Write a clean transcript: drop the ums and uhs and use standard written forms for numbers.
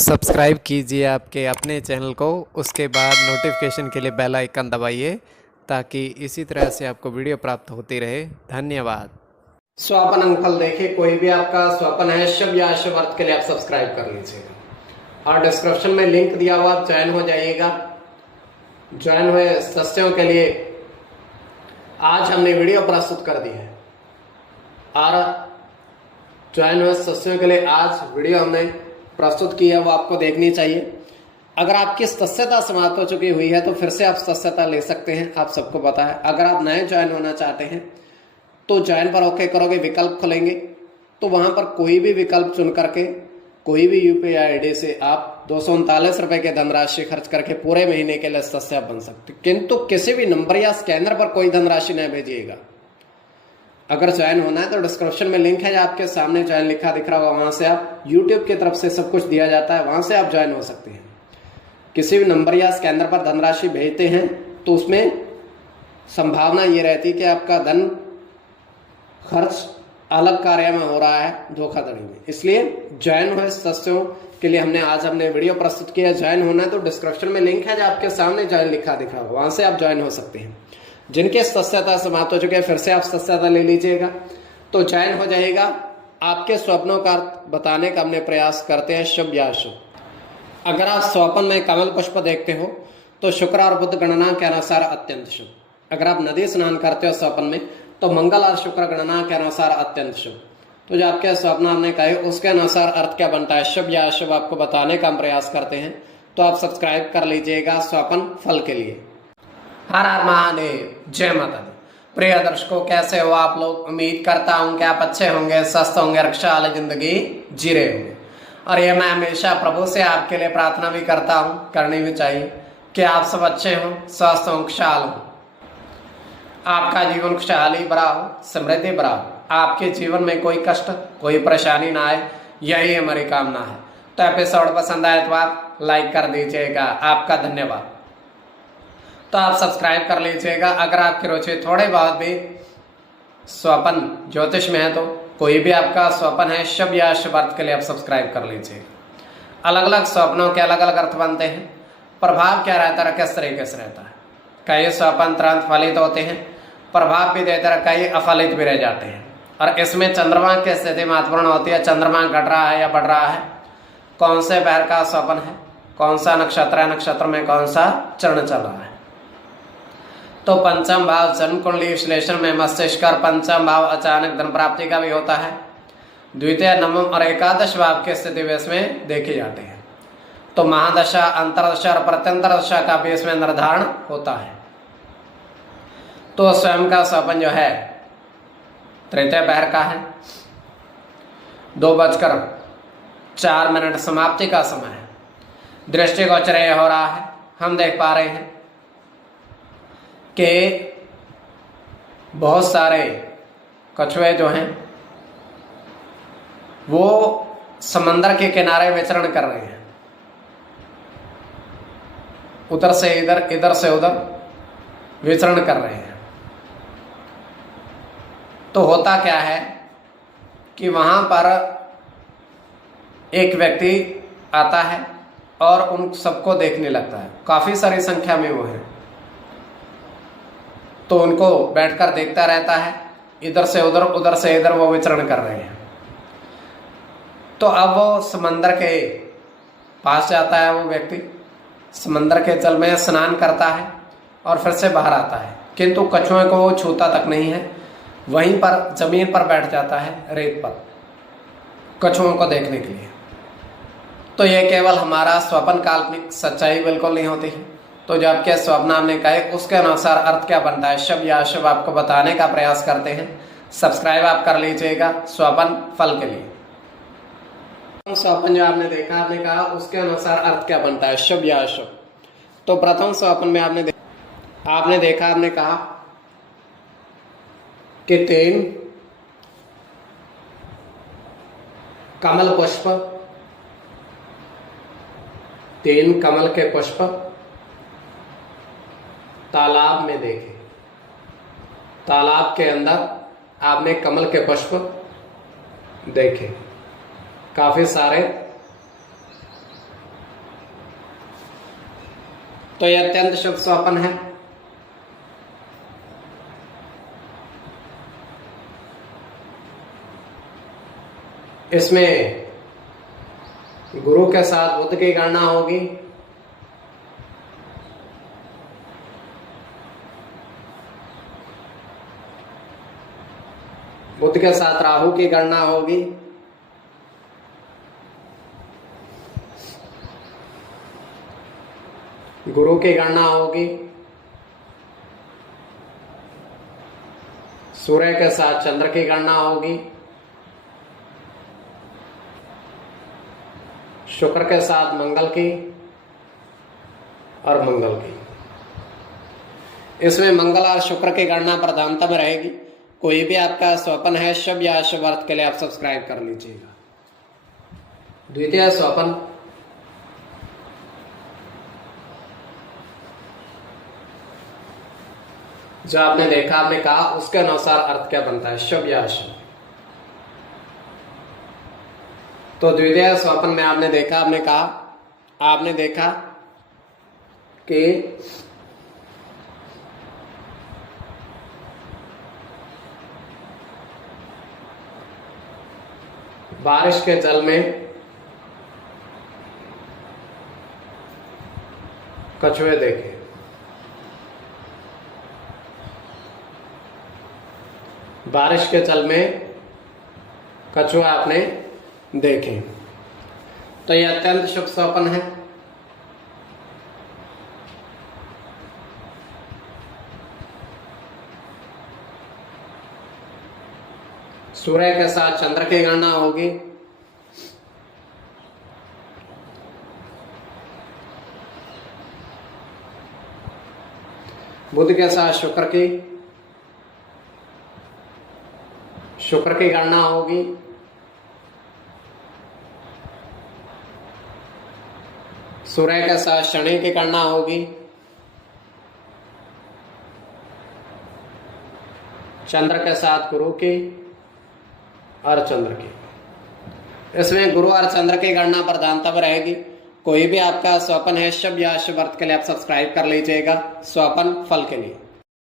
Subscribe कीजिए आपके अपने चैनल को, उसके बाद नोटिफिकेशन के लिए बेल आइकन दबाइए ताकि इसी तरह से आपको वीडियो प्राप्त होती रहे। धन्यवाद। स्वपन अंकफल देखिए, कोई भी आपका स्वपन है शुभ या अशुभ अर्थ के लिए आप सब्सक्राइब कर लीजिएगा और डिस्क्रिप्शन में लिंक दिया हुआ, आप ज्वाइन हो जाइएगा। ज्वाइन हुए सदस्यों के लिए आज हमने वीडियो प्रस्तुत कर दी है और ज्वाइन हुए सदस्यों के लिए आज वीडियो हमने प्रस्तुत की है, वो आपको देखनी चाहिए। अगर आपकी सदस्यता समाप्त हो चुकी हुई है तो फिर से आप सदस्यता ले सकते हैं, आप सबको पता है। अगर आप नए ज्वाइन होना चाहते हैं तो ज्वाइन पर ओके करोगे, विकल्प खुलेंगे तो वहां पर कोई भी विकल्प चुन करके कोई भी यूपीआई आईडी से आप 239 रुपए के धनराशि खर्च करके पूरे महीने के लिए सदस्य बन सकते, किंतु किसी भी नंबर या स्कैनर पर कोई धनराशि न भेजिएगा। अगर ज्वाइन होना है तो डिस्क्रिप्शन में लिंक है, आपके सामने ज्वाइन लिखा दिख रहा होगा, वहां से आप यूट्यूब की तरफ से सब कुछ दिया जाता है, वहां से आप ज्वाइन हो सकते हैं। किसी भी नंबर या स्कैनर पर धनराशि भेजते हैं तो उसमें संभावना ये रहती है कि आपका धन खर्च अलग कार्य में हो रहा है, धोखाधड़ी में। इसलिए ज्वाइन हुए सदस्यों के लिए हमने वीडियो प्रस्तुत किया। ज्वाइन होना है तो डिस्क्रिप्शन में लिंक है, जो आपके सामने ज्वाइन लिखा दिख रहा होगा, वहां से आप ज्वाइन हो सकते हैं। जिनके सदस्यता समाप्त हो चुके हैं फिर से आप सदस्यता ले लीजिएगा तो ज्वाइन हो जाएगा। आपके स्वप्नों का अर्थ बताने का हमने प्रयास करते हैं, शुभ या अशुभ। अगर आप स्वप्न में कमल पुष्प देखते हो तो शुक्र और बुध गणना के अनुसार अत्यंत शुभ। अगर आप नदी स्नान करते हो स्वप्न में तो मंगल और शुक्र गणना के अनुसार अत्यंत शुभ। तो जो आपके स्वप्न हमने कहे उसके अनुसार अर्थ क्या बनता है, शुभ या अशुभ, आपको बताने का हम प्रयास करते हैं। तो आप सब्सक्राइब कर लीजिएगा स्वप्न फल के लिए। हर हर महादेव, जय माता दी। प्रिय दर्शकों, कैसे हो आप लोग? उम्मीद करता हूं कि आप अच्छे होंगे, स्वस्थ होंगे, रक्षा वाली जिंदगी जी रहे होंगे। और ये मैं हमेशा प्रभु से आपके लिए प्रार्थना भी करता हूं, करनी भी चाहिए कि आप सब अच्छे हों, स्वस्थ हों, खुशहाल हों, आपका जीवन खुशहाली भरा हो, समृद्धि भरा हो, आपके जीवन में कोई कष्ट कोई परेशानी ना आए, यही हमारी कामना है। तो एपिसोड पसंद आए तो आप लाइक कर दीजिएगा, आपका धन्यवाद। तो आप सब्सक्राइब कर लीजिएगा। अगर आपकी रुचि थोड़े बहुत भी स्वपन ज्योतिष में है तो कोई भी आपका स्वपन है शुभ या अशुभ अर्थ के लिए आप सब्सक्राइब कर लीजिएगा। अलग अलग स्वप्नों के अलग अलग अर्थ बनते हैं, प्रभाव क्या रहता है, किस तरीके से रहता है। कई स्वपन तुरंत फलित होते हैं, प्रभाव भी देते हैं, कई अफलित भी रह जाते हैं। और इसमें चंद्रमा की स्थिति महत्वपूर्ण होती है। चंद्रमा घट रहा है या बढ़ रहा है, कौन से पैर का स्वपन है, कौन सा नक्षत्र है, नक्षत्र में कौन सा चरण चल रहा है। तो पंचम भाव जन्म कुंडली विश्लेषण में मस्तिष्क और पंचम भाव अचानक धन प्राप्ति का भी होता है। द्वितीय, नवम और एकादश भाव की स्थिति भी इसमें देखी जाती है। तो महादशा, अंतरदशा और प्रत्यंतर दशा का भी इसमें निर्धारण होता है। तो स्वयं का स्वपन जो है तृतीय पैर का है, 2:04 समाप्ति का समय है। दृष्टिगोचर हो रहा है, हम देख पा रहे हैं कि बहुत सारे कछुए जो हैं वो समंदर के किनारे विचरण कर रहे हैं, उधर से इधर, इधर से उधर विचरण कर रहे हैं। तो होता क्या है कि वहां पर एक व्यक्ति आता है और उन सबको देखने लगता है, काफी सारी संख्या में वो है, तो उनको बैठकर देखता रहता है, इधर से उधर, उधर से इधर वो विचरण कर रहे हैं। तो अब वो समंदर के पास जाता है, वो व्यक्ति समंदर के जल में स्नान करता है और फिर से बाहर आता है, किंतु कछुए को वो छूता तक नहीं है, वहीं पर जमीन पर बैठ जाता है, रेत पर, कछुओं को देखने के लिए। तो ये केवल हमारा स्वप्न, काल्पनिक, सच्चाई बिल्कुल नहीं होती है। तो जो आपके स्वप्न हमने कहे उसके अनुसार अर्थ क्या बनता है, शुभ या अशुभ, आपको बताने का प्रयास करते हैं। सब्सक्राइब आप कर लीजिएगा स्वपन फल के लिए। स्वप्न जो आपने देखा, आपने कहा उसके अनुसार अर्थ क्या बनता है, शुभ या अशुभ। तो प्रथम स्वप्न में आपने देखा, आपने कहा कि 3 कमल पुष्प, 3 कमल के पुष्प तालाब में देखे। तालाब के अंदर आपने कमल के पुष्प, देखे, काफी सारे तो यह अत्यंत शुभ स्वप्न है। इसमें गुरु के साथ बुध की गणना होगी, बुध के साथ राहु की गणना होगी, गुरु की गणना होगी, सूर्य के साथ चंद्र की गणना होगी, शुक्र के साथ मंगल की और मंगल की। इसमें मंगल और शुक्र की गणना प्रधानता में रहेगी। कोई भी आपका स्वप्न है शुभ या अशुभ अर्थ के लिए आप सब्सक्राइब कर लीजिएगा। द्वितीय स्वप्न, जो आपने देखा, आपने कहा, उसके अनुसार अर्थ क्या बनता है, शुभ या अशुभ। तो द्वितीय स्वप्न में आपने देखा, आपने कहा, आपने देखा कि बारिश के जल में कछुए देखे। बारिश के जल में कछुआ आपने देखे, तो यह अत्यंत शुभ स्वप्न है। सूर्य के साथ चंद्र की गणना होगी, बुध के साथ शुक्र की गणना होगी, सूर्य के साथ शनि की गणना होगी, चंद्र के साथ गुरु की और चंद्र की। इसमें गुरु और चंद्र की गणना प्रधानता में रहेगी। कोई भी आपका स्वप्न है शुभ या अशुभ अर्थ के लिए आप सब्सक्राइब कर लीजिएगा। स्वप्न फल के लिए